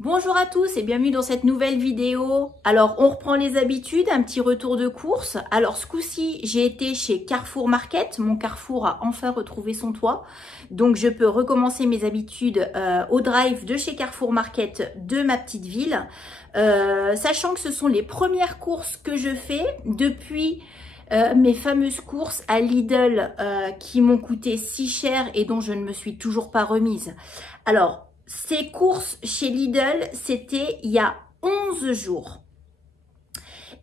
Bonjour à tous et bienvenue dans cette nouvelle vidéo. Alors on reprend les habitudes, un petit retour de course. Alors ce coup-ci j'ai été chez Carrefour Market, mon Carrefour a enfin retrouvé son toit. Donc je peux recommencer mes habitudes au drive de chez Carrefour Market de ma petite ville. Sachant que ce sont les premières courses que je fais depuis mes fameuses courses à Lidl qui m'ont coûté si cher et dont je ne me suis toujours pas remise. Alors ces courses chez Lidl, c'était il y a 11 jours.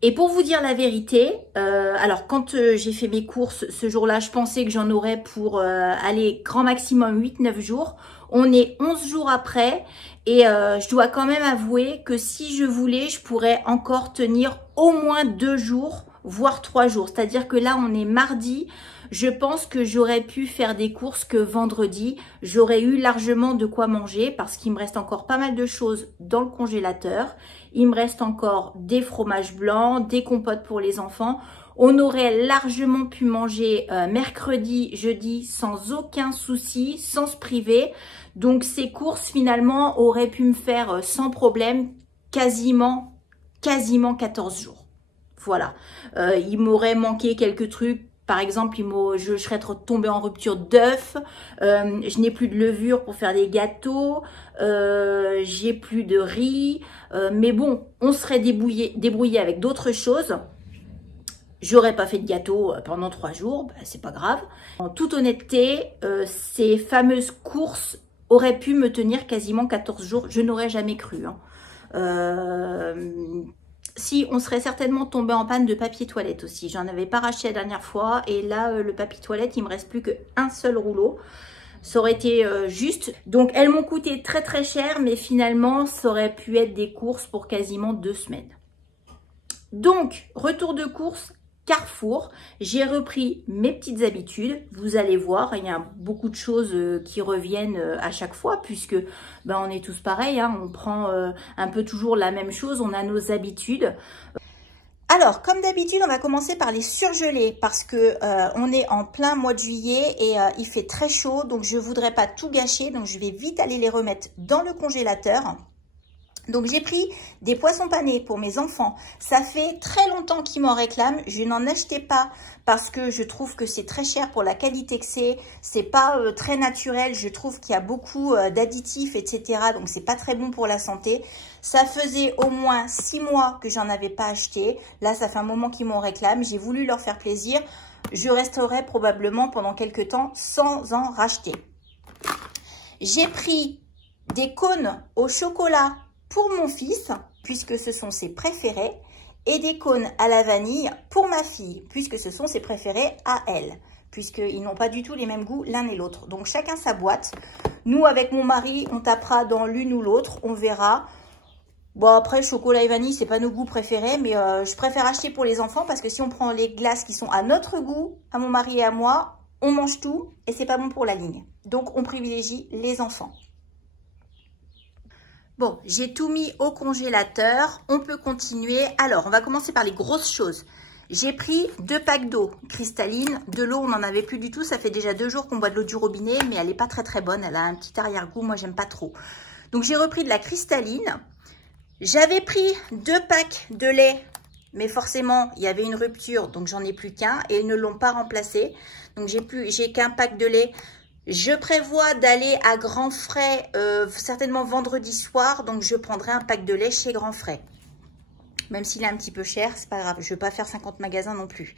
Et pour vous dire la vérité, alors quand j'ai fait mes courses ce jour-là, je pensais que j'en aurais pour aller grand maximum 8-9 jours. On est 11 jours après et je dois quand même avouer que si je voulais, je pourrais encore tenir au moins 2 jours, voire 3 jours. C'est-à-dire que là, on est mardi. Je pense que j'aurais pu faire des courses que vendredi. J'aurais eu largement de quoi manger parce qu'il me reste encore pas mal de choses dans le congélateur. Il me reste encore des fromages blancs, des compotes pour les enfants. On aurait largement pu manger mercredi, jeudi sans aucun souci, sans se priver. Donc ces courses finalement auraient pu me faire sans problème quasiment 14 jours. Voilà. Il m'aurait manqué quelques trucs. Par exemple, je serais tombée en rupture d'œufs, je n'ai plus de levure pour faire des gâteaux, j'ai plus de riz, mais bon, on serait débrouillé avec d'autres choses. J'aurais pas fait de gâteau pendant 3 jours, bah, c'est pas grave. En toute honnêteté, ces fameuses courses auraient pu me tenir quasiment 14 jours, je n'aurais jamais cru. Hein. Si, on serait certainement tombé en panne de papier toilette aussi. J'en avais pas racheté la dernière fois. Et là, le papier toilette, il me reste plus qu'un seul rouleau. Ça aurait été juste. Donc, elles m'ont coûté très très cher. Mais finalement, ça aurait pu être des courses pour quasiment 2 semaines. Donc, retour de course. Carrefour, j'ai repris mes petites habitudes, vous allez voir, il y a beaucoup de choses qui reviennent à chaque fois puisque ben, on est tous pareils, hein, on prend un peu toujours la même chose, on a nos habitudes. Alors, comme d'habitude, on va commencer par les surgelés parce que on est en plein mois de juillet et il fait très chaud, donc je voudrais pas tout gâcher, donc je vais vite aller les remettre dans le congélateur. Donc j'ai pris des poissons panés pour mes enfants. Ça fait très longtemps qu'ils m'en réclament. Je n'en achetais pas parce que je trouve que c'est très cher pour la qualité que c'est. C'est pas très naturel. Je trouve qu'il y a beaucoup d'additifs, etc. Donc c'est pas très bon pour la santé. Ça faisait au moins 6 mois que j'en avais pas acheté. Là, ça fait un moment qu'ils m'en réclament. J'ai voulu leur faire plaisir. Je resterai probablement pendant quelques temps sans en racheter. J'ai pris des cônes au chocolat pour mon fils, puisque ce sont ses préférés, et des cônes à la vanille pour ma fille, puisque ce sont ses préférés à elle, puisqu'ils n'ont pas du tout les mêmes goûts l'un et l'autre. Donc chacun sa boîte. Nous, avec mon mari, on tapera dans l'une ou l'autre, on verra. Bon, après, chocolat et vanille, c'est pas nos goûts préférés, mais je préfère acheter pour les enfants, parce que si on prend les glaces qui sont à notre goût, à mon mari et à moi, on mange tout, et c'est pas bon pour la ligne. Donc, on privilégie les enfants. Bon, j'ai tout mis au congélateur, on peut continuer. Alors, on va commencer par les grosses choses. J'ai pris 2 packs d'eau cristalline. De l'eau, on n'en avait plus du tout. Ça fait déjà 2 jours qu'on boit de l'eau du robinet, mais elle n'est pas très très bonne. Elle a un petit arrière-goût, moi j'aime pas trop. Donc, j'ai repris de la cristalline. J'avais pris 2 packs de lait, mais forcément, il y avait une rupture, donc j'en ai plus qu'un et ils ne l'ont pas remplacé. Donc, j'ai qu'un pack de lait. Je prévois d'aller à Grand Frais certainement vendredi soir, donc je prendrai un pack de lait chez Grand Frais. Même s'il est un petit peu cher, c'est pas grave, je ne vais pas faire 50 magasins non plus.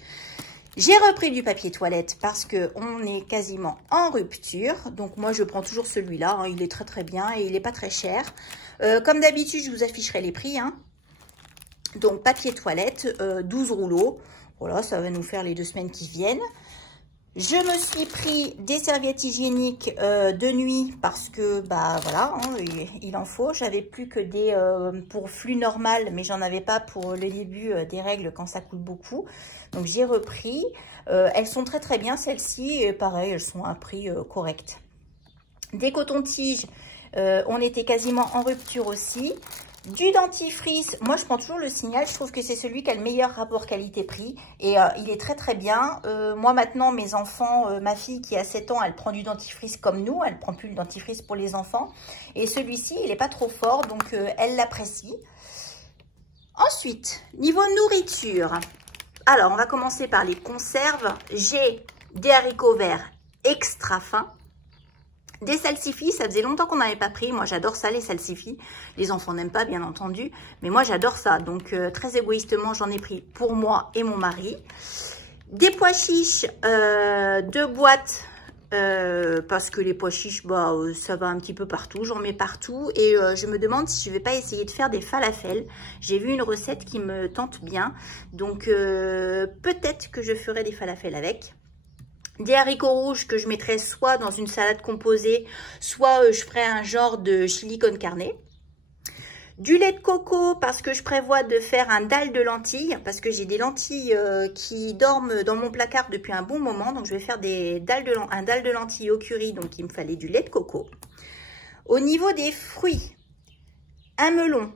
J'ai repris du papier toilette parce qu'on est quasiment en rupture. Donc moi je prends toujours celui-là, hein, il est très très bien et il n'est pas très cher. Comme d'habitude, je vous afficherai les prix. Hein. Donc papier toilette, 12 rouleaux. Voilà, ça va nous faire les 2 semaines qui viennent. Je me suis pris des serviettes hygiéniques de nuit parce que, bah voilà, hein, il en faut. J'avais plus que des pour flux normal, mais j'en avais pas pour le début des règles quand ça coule beaucoup. Donc j'ai repris. Elles sont très très bien celles-ci. Et pareil, elles sont à un prix correct. Des cotons-tiges, on était quasiment en rupture aussi. Du dentifrice, moi je prends toujours le Signal, je trouve que c'est celui qui a le meilleur rapport qualité-prix et il est très très bien. Moi maintenant mes enfants, ma fille qui a 7 ans, elle prend du dentifrice comme nous, elle prend plus le dentifrice pour les enfants. Et celui-ci il n'est pas trop fort donc elle l'apprécie. Ensuite, niveau nourriture, alors on va commencer par les conserves. J'ai des haricots verts extra fins. Des salsifis, ça faisait longtemps qu'on n'avait pas pris. Moi, j'adore ça, les salsifis. Les enfants n'aiment pas, bien entendu. Mais moi, j'adore ça. Donc, très égoïstement, j'en ai pris pour moi et mon mari. Des pois chiches, 2 boîtes. Parce que les pois chiches, bah, ça va un petit peu partout. J'en mets partout. Et je me demande si je vais pas essayer de faire des falafels. J'ai vu une recette qui me tente bien. Donc, peut-être que je ferai des falafels avec. Des haricots rouges que je mettrai soit dans une salade composée, soit je ferai un genre de chili con carne. Du lait de coco parce que je prévois de faire un dalle de lentilles, parce que j'ai des lentilles qui dorment dans mon placard depuis un bon moment. Donc je vais faire un dalle de lentilles au curry, donc il me fallait du lait de coco. Au niveau des fruits, un melon,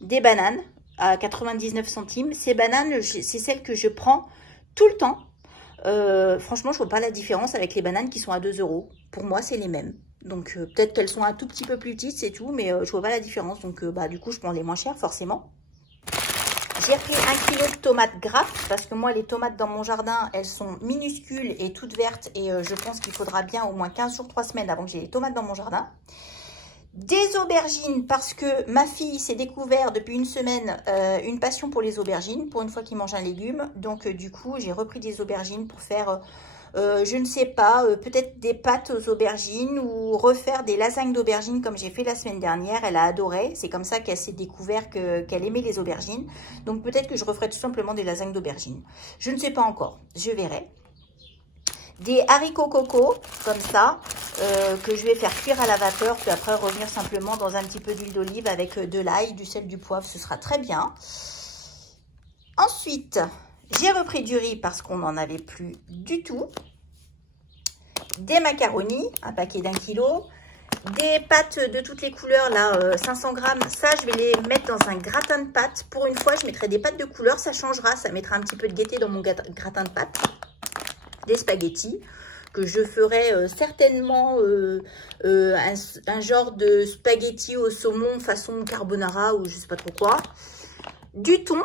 des bananes à 99 centimes. Ces bananes, c'est celles que je prends tout le temps. Franchement, je vois pas la différence avec les bananes qui sont à 2 €. Pour moi, c'est les mêmes. Donc, peut-être qu'elles sont un tout petit peu plus petites, c'est tout. Mais je vois pas la différence. Donc, du coup, je prends les moins chères, forcément. J'ai pris 1 kg de tomates grappes. Parce que moi, les tomates dans mon jardin, elles sont minuscules et toutes vertes. Et je pense qu'il faudra bien au moins 15 jours, 3 semaines avant que j'ai les tomates dans mon jardin. Des aubergines, parce que ma fille s'est découvert depuis une semaine une passion pour les aubergines, pour une fois qu'il mange un légume. Donc du coup, j'ai repris des aubergines pour faire, je ne sais pas, peut-être des pâtes aux aubergines ou refaire des lasagnes d'aubergines comme j'ai fait la semaine dernière. Elle a adoré, c'est comme ça qu'elle s'est découvert qu'elle aimait les aubergines. Donc peut-être que je referai tout simplement des lasagnes d'aubergines. Je ne sais pas encore, je verrai. Des haricots coco, comme ça, que je vais faire cuire à la vapeur, puis après revenir simplement dans un petit peu d'huile d'olive avec de l'ail, du sel, du poivre, ce sera très bien. Ensuite, j'ai repris du riz parce qu'on n'en avait plus du tout. Des macaronis, un paquet d'1 kg. Des pâtes de toutes les couleurs, là, 500 grammes. Ça, je vais les mettre dans un gratin de pâtes. Pour une fois, je mettrai des pâtes de couleur, ça changera, ça mettra un petit peu de gaieté dans mon gratin de pâtes. Des spaghettis que je ferai certainement un genre de spaghetti au saumon façon carbonara ou je sais pas trop quoi. Du thon,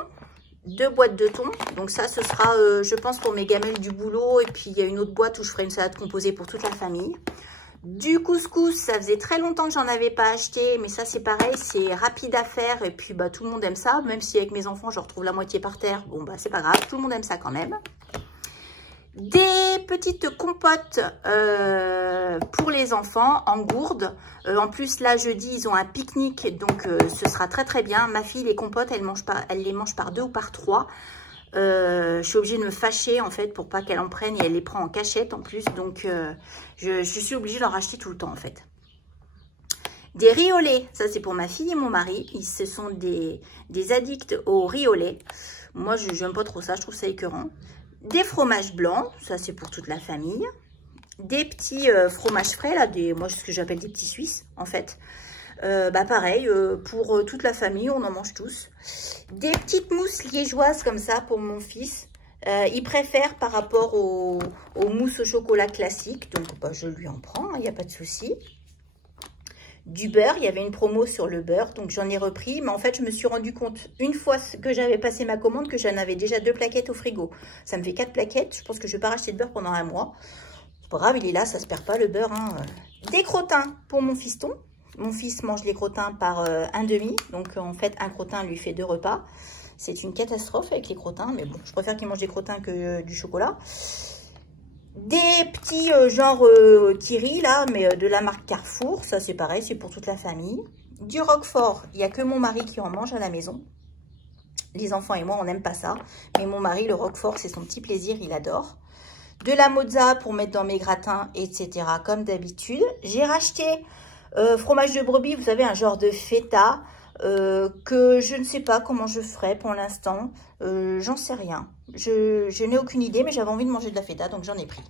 2 boîtes de thon. Donc ça, ce sera, je pense, pour mes gamelles du boulot. Et puis, il y a une autre boîte où je ferai une salade composée pour toute la famille. Du couscous, ça faisait très longtemps que j'en avais pas acheté. Mais ça, c'est pareil, c'est rapide à faire. Et puis, tout le monde aime ça. Même si avec mes enfants, je retrouve la moitié par terre. Bon, c'est pas grave, tout le monde aime ça quand même. Des petites compotes pour les enfants en gourde. En plus, là, jeudi, ils ont un pique-nique. Donc, ce sera très, très bien. Ma fille, les compotes, elle les mange par 2 ou par 3. Je suis obligée de me fâcher, en fait, pour pas qu'elle en prenne. Et elle les prend en cachette, en plus. Donc, je suis obligée d'en racheter tout le temps, en fait. Des riz au lait. Ça, c'est pour ma fille et mon mari. Ce sont des addicts au riz au lait. Moi, je n'aime pas trop ça. Je trouve ça écœurant. Des fromages blancs, ça c'est pour toute la famille. Des petits fromages frais, là, moi ce que j'appelle des petits Suisses en fait. Pareil, pour toute la famille, on en mange tous. Des petites mousses liégeoises comme ça pour mon fils. Il préfère par rapport aux mousses au chocolat classiques, donc je lui en prends, il n'y a pas de souci. Du beurre, il y avait une promo sur le beurre, donc j'en ai repris. Mais en fait, je me suis rendu compte, une fois que j'avais passé ma commande, que j'en avais déjà 2 plaquettes au frigo. Ça me fait 4 plaquettes. Je pense que je ne vais pas racheter de beurre pendant 1 mois. C'est pas grave, il est là, ça se perd pas le beurre. Hein. Des crottins pour mon fiston. Mon fils mange les crottins par 1,5. Donc en fait, un crottin lui fait 2 repas. C'est une catastrophe avec les crottins. Mais bon, je préfère qu'il mange des crottins que du chocolat. Des petits genre Kiri là, mais de la marque Carrefour, ça c'est pareil, c'est pour toute la famille. Du Roquefort, il n'y a que mon mari qui en mange à la maison. Les enfants et moi, on n'aime pas ça. Mais mon mari, le Roquefort, c'est son petit plaisir, il adore. De la mozza pour mettre dans mes gratins, etc. comme d'habitude. J'ai racheté fromage de brebis, vous savez, un genre de feta. Que je ne sais pas comment je ferai pour l'instant, j'en sais rien. Je n'ai aucune idée, mais j'avais envie de manger de la feta, donc j'en ai pris.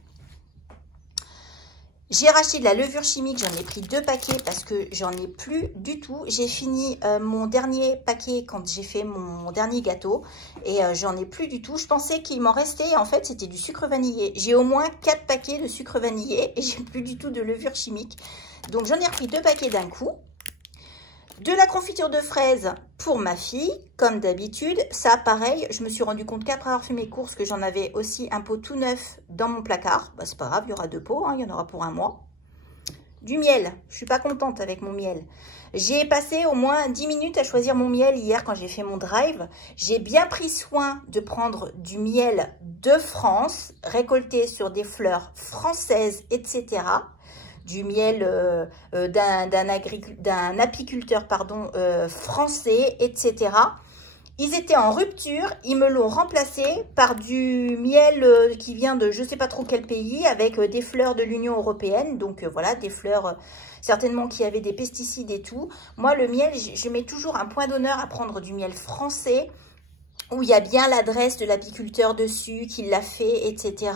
J'ai racheté de la levure chimique, j'en ai pris 2 paquets parce que j'en ai plus du tout. J'ai fini mon dernier paquet quand j'ai fait mon dernier gâteau et j'en ai plus du tout. Je pensais qu'il m'en restait et en fait c'était du sucre vanillé. J'ai au moins 4 paquets de sucre vanillé et j'ai plus du tout de levure chimique. Donc j'en ai repris 2 paquets d'un coup. De la confiture de fraises pour ma fille, comme d'habitude. Ça, pareil, je me suis rendu compte qu'après avoir fait mes courses, que j'en avais aussi un pot tout neuf dans mon placard. Bah, c'est pas grave, il y aura 2 pots, hein, il y en aura pour un mois. Du miel, je suis pas contente avec mon miel. J'ai passé au moins 10 minutes à choisir mon miel hier quand j'ai fait mon drive. J'ai bien pris soin de prendre du miel de France, récolté sur des fleurs françaises, etc., du miel d'un apiculteur français, etc. Ils étaient en rupture, ils me l'ont remplacé par du miel qui vient de je ne sais pas trop quel pays, avec des fleurs de l'Union européenne. Donc voilà, des fleurs certainement qui avaient des pesticides et tout. Moi, le miel, je mets toujours un point d'honneur à prendre du miel français, où il y a bien l'adresse de l'apiculteur dessus, qui l'a fait, etc.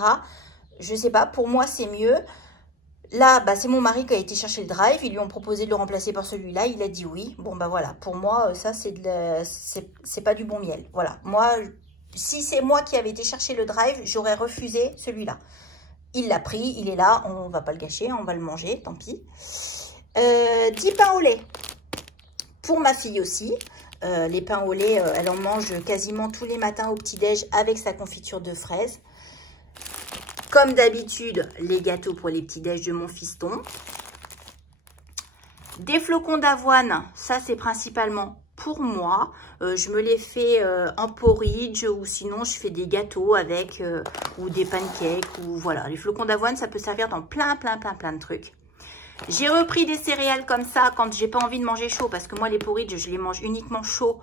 Je ne sais pas, pour moi, c'est mieux. Là, bah, c'est mon mari qui a été chercher le drive. Ils lui ont proposé de le remplacer par celui-là. Il a dit oui. Bon, bah voilà. Pour moi, ça, c'est pas du bon miel. Voilà. Moi, si c'est moi qui avais été chercher le drive, j'aurais refusé celui-là. Il l'a pris. Il est là. On va pas le gâcher. On va le manger. Tant pis. 10 pains au lait. Pour ma fille aussi. Les pains au lait, elle en mange quasiment tous les matins au petit-déj avec sa confiture de fraises. Comme d'habitude, les gâteaux pour les petits-déj de mon fiston. Des flocons d'avoine, ça c'est principalement pour moi. Je me les fais en porridge ou sinon je fais des gâteaux avec ou des pancakes ou voilà. Les flocons d'avoine, ça peut servir dans plein de trucs. J'ai repris des céréales comme ça quand j'ai pas envie de manger chaud parce que moi les porridge, je les mange uniquement chaud.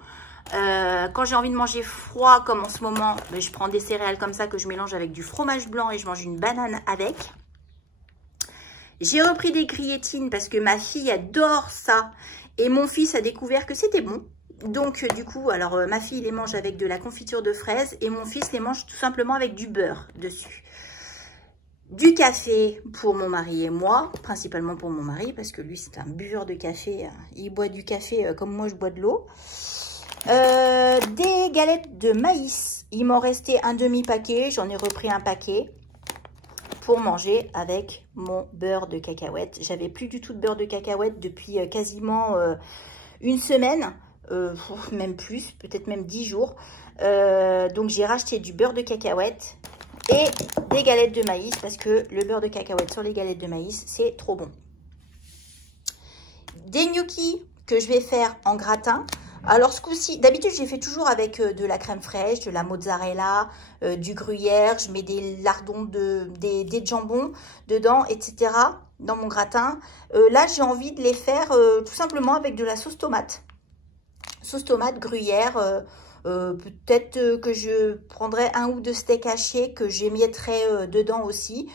Quand j'ai envie de manger froid comme en ce moment, ben, je prends des céréales comme ça que je mélange avec du fromage blanc et je mange une banane avec. J'ai repris des grillotines parce que ma fille adore ça et mon fils a découvert que c'était bon. Donc du coup, alors ma fille les mange avec de la confiture de fraises et mon fils les mange tout simplement avec du beurre dessus. Du café pour mon mari et moi, principalement pour mon mari parce que lui c'est un buveur de café. Il boit du café comme moi je bois de l'eau. Des galettes de maïs. Il m'en restait un demi-paquet. J'en ai repris un paquet pour manger avec mon beurre de cacahuète. J'avais plus du tout de beurre de cacahuète depuis quasiment une semaine. Même plus, peut-être même 10 jours. Donc j'ai racheté du beurre de cacahuète et des galettes de maïs parce que le beurre de cacahuète sur les galettes de maïs, c'est trop bon. Des gnocchis que je vais faire en gratin. Alors ce coup-ci, d'habitude j'ai fait toujours avec de la crème fraîche, de la mozzarella, du gruyère, je mets des lardons, des jambons dedans, etc. dans mon gratin. Là j'ai envie de les faire tout simplement avec de la sauce tomate. Sauce tomate, gruyère, peut-être que je prendrai un ou deux steaks hachés que j'émietterai dedans aussi.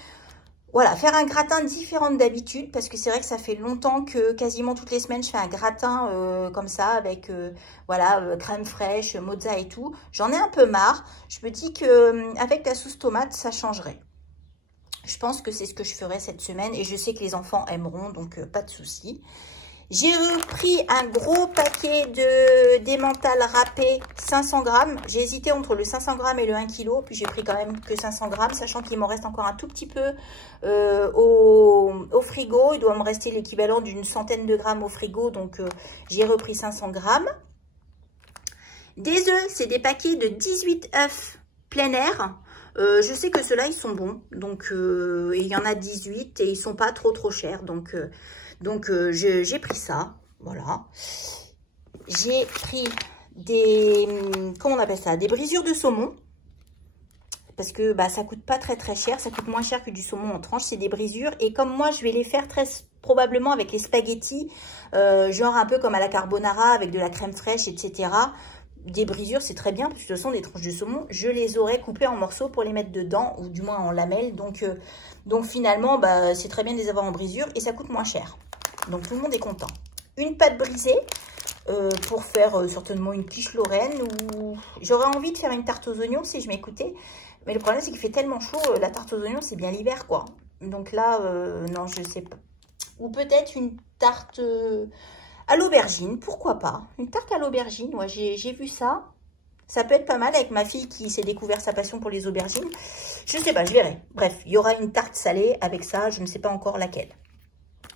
Voilà, faire un gratin différent d'habitude parce que c'est vrai que ça fait longtemps que quasiment toutes les semaines je fais un gratin comme ça avec voilà crème fraîche, mozza et tout. J'en ai un peu marre. Je me dis que avec la sauce tomate ça changerait. Je pense que c'est ce que je ferai cette semaine et je sais que les enfants aimeront donc pas de souci. J'ai repris un gros paquet d'emmental râpé 500 grammes. J'ai hésité entre le 500 grammes et le 1 kg. Puis j'ai pris quand même que 500 grammes, sachant qu'il m'en reste encore un tout petit peu au frigo. Il doit me rester l'équivalent d'une centaine de grammes au frigo. Donc j'ai repris 500 grammes. Des œufs, c'est des paquets de 18 œufs plein air. Je sais que ceux-là, ils sont bons. Donc il y en a 18 et ils sont pas trop chers. Donc, j'ai pris ça, voilà. J'ai pris des, comment on appelle ça, des brisures de saumon. Parce que bah, ça coûte pas très cher, ça coûte moins cher que du saumon en tranche, c'est des brisures. Et comme moi, je vais les faire très probablement avec les spaghettis, genre un peu comme à la carbonara, avec de la crème fraîche, etc. Des brisures, c'est très bien, parce que de toute façon, des tranches de saumon, je les aurais coupées en morceaux pour les mettre dedans, ou du moins en lamelles. Donc finalement, bah, c'est très bien de les avoir en brisure et ça coûte moins cher. Donc tout le monde est content. Une pâte brisée pour faire certainement une quiche lorraine ou j'aurais envie de faire une tarte aux oignons si je m'écoutais. Mais le problème c'est qu'il fait tellement chaud, la tarte aux oignons c'est bien l'hiver quoi. Donc là, non, je sais pas. Ou peut-être une tarte à l'aubergine, pourquoi pas. Une tarte à l'aubergine, ouais, j'ai vu ça. Ça peut être pas mal avec ma fille qui s'est découvert sa passion pour les aubergines. Je sais pas, je verrai. Bref, il y aura une tarte salée avec ça, je ne sais pas encore laquelle.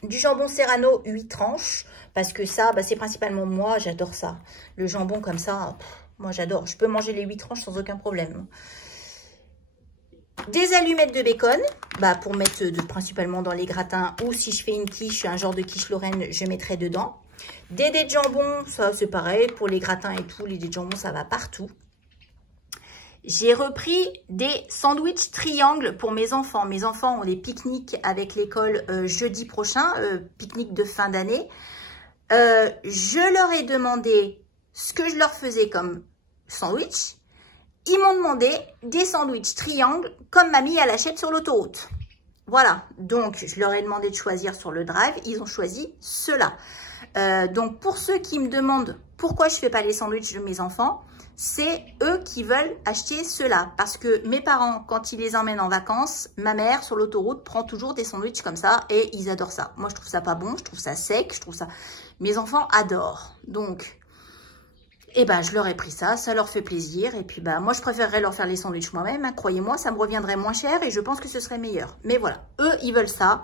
Du jambon serrano, 8 tranches, parce que ça, bah, c'est principalement moi, j'adore ça. Le jambon comme ça, moi j'adore. Je peux manger les 8 tranches sans aucun problème. Des allumettes de bacon, bah, pour mettre principalement dans les gratins, ou si je fais une quiche, un genre de quiche lorraine, je mettrai dedans. Des dés de jambon, ça c'est pareil, pour les gratins et tout, les dés de jambon ça va partout. J'ai repris des sandwichs triangles pour mes enfants. Mes enfants ont des pique-niques avec l'école jeudi prochain, pique-nique de fin d'année. Je leur ai demandé ce que je leur faisais comme sandwich. Ils m'ont demandé des sandwichs triangles comme mamie elle achète sur l'autoroute. Voilà, donc je leur ai demandé de choisir sur le drive, ils ont choisi ceux-là. Donc pour ceux qui me demandent pourquoi je ne fais pas les sandwichs de mes enfants, c'est eux qui veulent acheter ceux-là. Parce que mes parents, quand ils les emmènent en vacances, ma mère sur l'autoroute prend toujours des sandwichs comme ça et ils adorent ça. Moi je trouve ça pas bon, je trouve ça sec, je trouve ça... Mes enfants adorent. Donc, eh ben, je leur ai pris ça, ça leur fait plaisir. Et puis bah moi je préférerais leur faire les sandwichs moi-même, hein, croyez-moi, ça me reviendrait moins cher et je pense que ce serait meilleur. Mais voilà, eux ils veulent ça.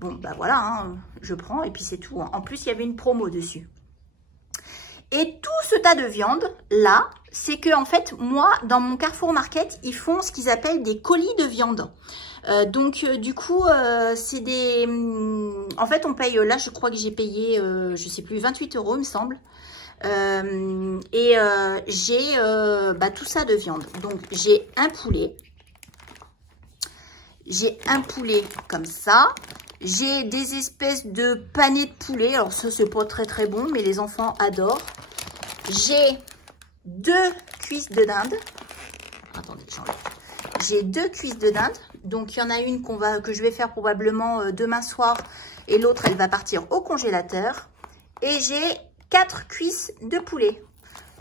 Bon, bah voilà, hein, je prends et puis c'est tout. Hein. En plus, il y avait une promo dessus. Et tout ce tas de viande, là, c'est que en fait, moi, dans mon Carrefour Market, ils font ce qu'ils appellent des colis de viande. Du coup, c'est des... En fait, on paye, là, je crois que j'ai payé, je sais plus, 28 €, il me semble. J'ai bah, tout ça de viande. Donc, j'ai un poulet. J'ai un poulet comme ça. J'ai des espèces de panais de poulet. Alors ça, c'est pas très très bon, mais les enfants adorent. J'ai 2 cuisses de dinde. Attendez, j'enlève. J'ai 2 cuisses de dinde. Donc, il y en a une que je vais faire probablement demain soir. Et l'autre, elle va partir au congélateur. Et j'ai 4 cuisses de poulet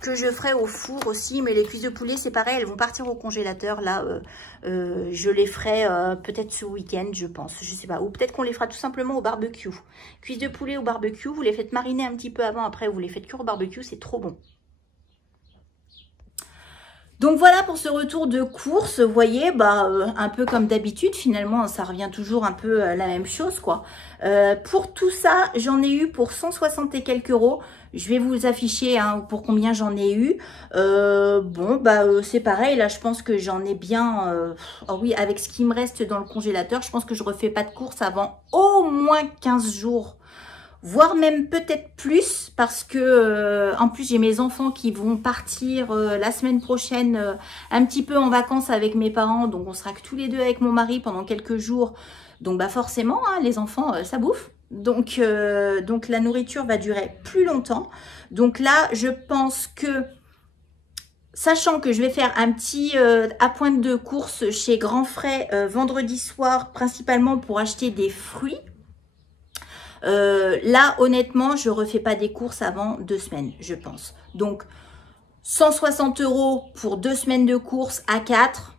que je ferai au four aussi, mais les cuisses de poulet c'est pareil, elles vont partir au congélateur. Là je les ferai peut-être ce week-end, je pense, je sais pas, ou peut-être qu'on les fera tout simplement au barbecue. Cuisses de poulet au barbecue, vous les faites mariner un petit peu avant, après vous les faites cuire au barbecue, c'est trop bon. Donc voilà pour ce retour de course, vous voyez, bah, un peu comme d'habitude, finalement, ça revient toujours un peu la même chose, quoi. Pour tout ça, j'en ai eu pour 160 et quelques euros. Je vais vous afficher hein, pour combien j'en ai eu. Bon, bah c'est pareil, là, je pense que j'en ai bien... oh oui, avec ce qui me reste dans le congélateur, je pense que je refais pas de course avant au moins 15 jours. Voire même peut-être plus parce que en plus j'ai mes enfants qui vont partir la semaine prochaine un petit peu en vacances avec mes parents, donc on sera que tous les deux avec mon mari pendant quelques jours, donc bah forcément hein, les enfants ça bouffe, donc la nourriture va durer plus longtemps. Donc là je pense que sachant que je vais faire un petit appoint de course chez Grand Frais vendredi soir principalement pour acheter des fruits. Là, honnêtement, je refais pas des courses avant 2 semaines, je pense. Donc, 160 € pour 2 semaines de courses à 4,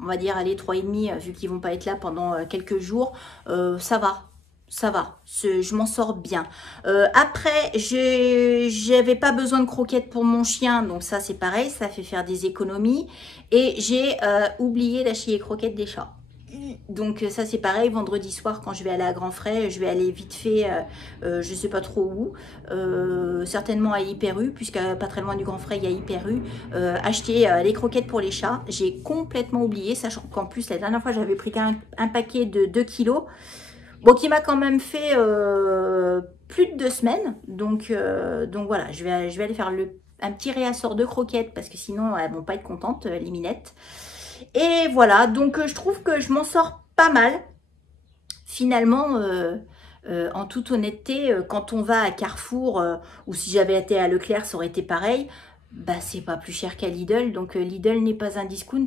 on va dire, allez, 3,5, vu qu'ils vont pas être là pendant quelques jours, ça va. Ça va, je m'en sors bien. Après, j'avais pas besoin de croquettes pour mon chien, donc ça c'est pareil, ça fait faire des économies. Et j'ai oublié d'acheter les croquettes des chats. Donc ça c'est pareil, vendredi soir quand je vais aller à Grand Frais, je vais aller vite fait, je sais pas trop où, certainement à Hyper U, puisque pas très loin du Grand Frais il y a Hyper U, acheter les croquettes pour les chats. J'ai complètement oublié, sachant qu'en plus la dernière fois j'avais pris un paquet de 2 kilos, bon qui m'a quand même fait plus de 2 semaines, donc voilà, je vais aller faire un petit réassort de croquettes, parce que sinon elles vont pas être contentes, les minettes. Et voilà, donc je trouve que je m'en sors pas mal. Finalement, en toute honnêteté, quand on va à Carrefour, ou si j'avais été à Leclerc, ça aurait été pareil, bah c'est pas plus cher qu'à Lidl, donc Lidl n'est pas un discount.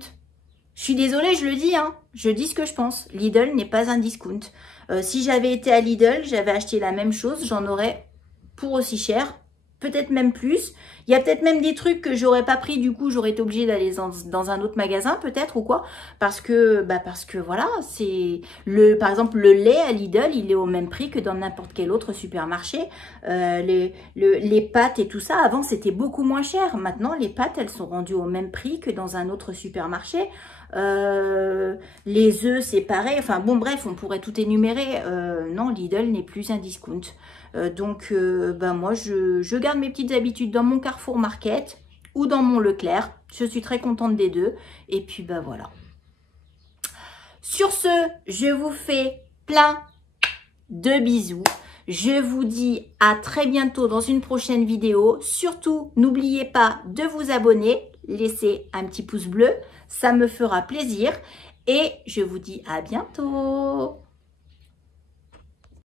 Je suis désolée, je le dis, hein, je dis ce que je pense. Lidl n'est pas un discount. Si j'avais été à Lidl, j'avais acheté la même chose, j'en aurais pour aussi cher. peut-être même plus. Il y a peut-être même des trucs que j'aurais pas pris, du coup j'aurais été obligée d'aller dans un autre magasin peut-être ou quoi, parce que voilà, c'est par exemple le lait à Lidl, il est au même prix que dans n'importe quel autre supermarché. Les pâtes et tout ça, avant c'était beaucoup moins cher. Maintenant les pâtes elles sont rendues au même prix que dans un autre supermarché. Les œufs c'est pareil, enfin bon bref, on pourrait tout énumérer. Non, Lidl n'est plus un discount. Donc moi je garde mes petites habitudes dans mon Carrefour Market ou dans mon Leclerc. Je suis très contente des deux. Et puis voilà. Sur ce, je vous fais plein de bisous. Je vous dis à très bientôt dans une prochaine vidéo. Surtout, n'oubliez pas de vous abonner. Laissez un petit pouce bleu. Ça me fera plaisir. Et je vous dis à bientôt.